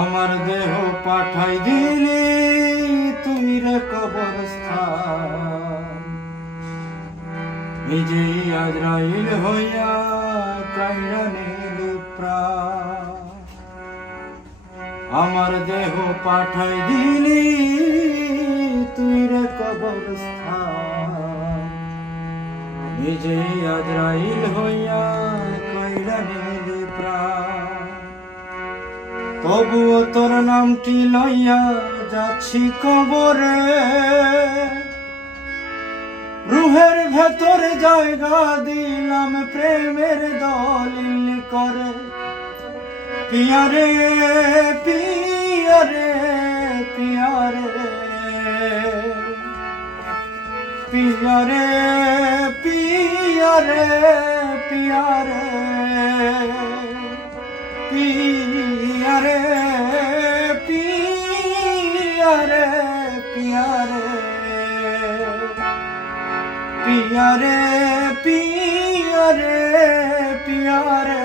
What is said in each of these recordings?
আমার দেহ পাঠাই দিলি তুই রে কবরস্থান, নিজেই আজরাইল হইয়া কাইরা নিলি প্রাণ। আমার দেহ পাঠাই দিলি তুই রে কবরস্থান, নিজেই আজরাইল হইয়া কাইরা নিলি প্রাণ। তবুও তোর নামটি লইয়া যাচ্ছি কবরে, রুহের ভেতরে জায়গা দিলাম প্রেমের দলিল করে। পিয়ারে পিয়ারে পিয়ারে পিয়ারে পিয়ারে পিয়ারে পিয়ারে পিয়ারে পিয়ারে পিয়ারে পিয়ারে পিয়ারে।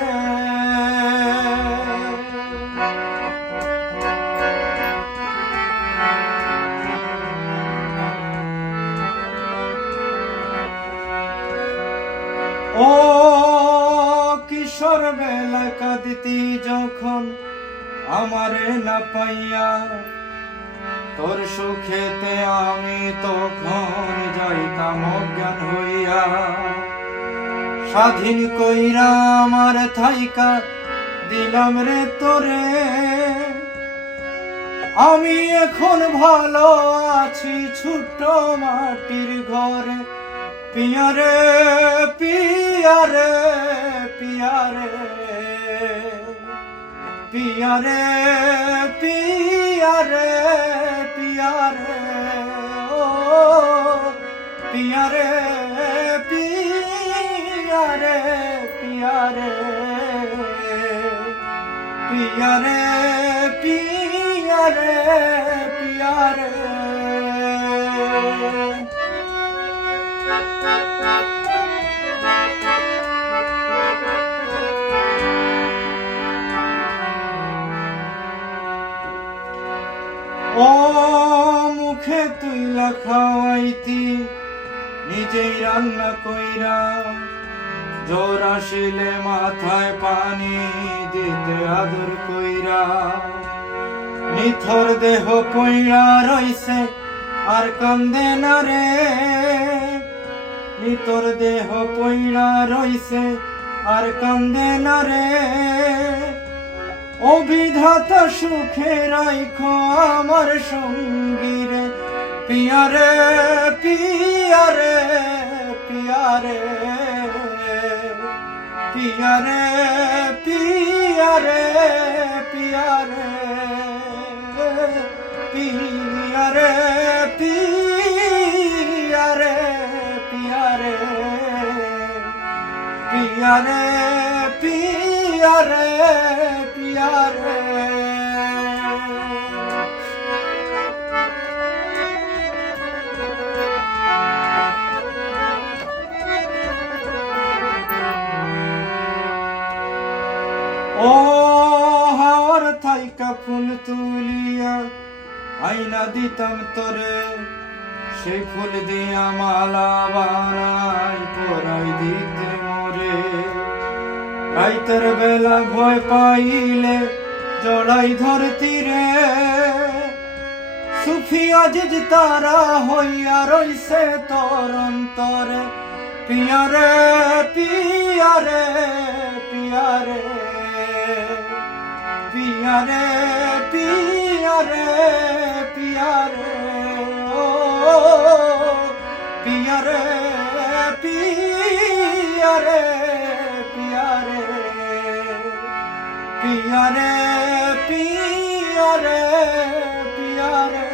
ও কিশোর বেলা কাঁদতি যখন আমারে না পাইয়া, তোর সুখেতে আমি তখন যাইতাম অজ্ঞান হইয়া। স্বাধীন কইরা আমার থাইকা দিলাম রে তোরে, আমি এখন ভালো আছি ছোট্ট মাটির ঘরে। পিয়ারে পিয়ারে পিয়ারে পিয়ারে পিয়ারে পিয়ারে ও পিয়ারে পিয়ারে পিয়ারে পিয়ারে পিয়ারে পিয়ারে। ও মুখে তুইলা খাওয়াইতি নিজেই রান্না কইরা, জ্বর আসিলে মাথায় পানি দিতে আদর কইরা। নিথর দেহ পইড়া রইছে আর কান্দে না রে, নিতর দেহ পইড়া রইছে আর কান্দে না রে। অবিধাতা সুখে রাইখো আমার সঙ্গী রে। পিয়ারে পিয়ারে পিয়ারে পিয়ারে পিয়ারে পিয়ারে পিয়ারে পিয়ারে পিয়ারে পিয়ারে পিয়ারে পিয়ারে। ও হাওয়ার থাইকা ফুল তুলিয়া আইনা দিতাম তোরে, সেই ফুল দিয়া মালা বানাই পরাই দিতে মোরে। রাইতের বেলা ভয় পাইলে জড়াই ধরতি রে, সুফি আজিজ তারা হইয়া রইছে তোর অন্তরে। পিয়ারে পিয়ারে পিয়ারে পিয়ারে পিয়ারে পিয়ারে ও পিয়ারে পিয়ারে পিয়ারে পিয়ারে পিয়ারে পিয়ারে।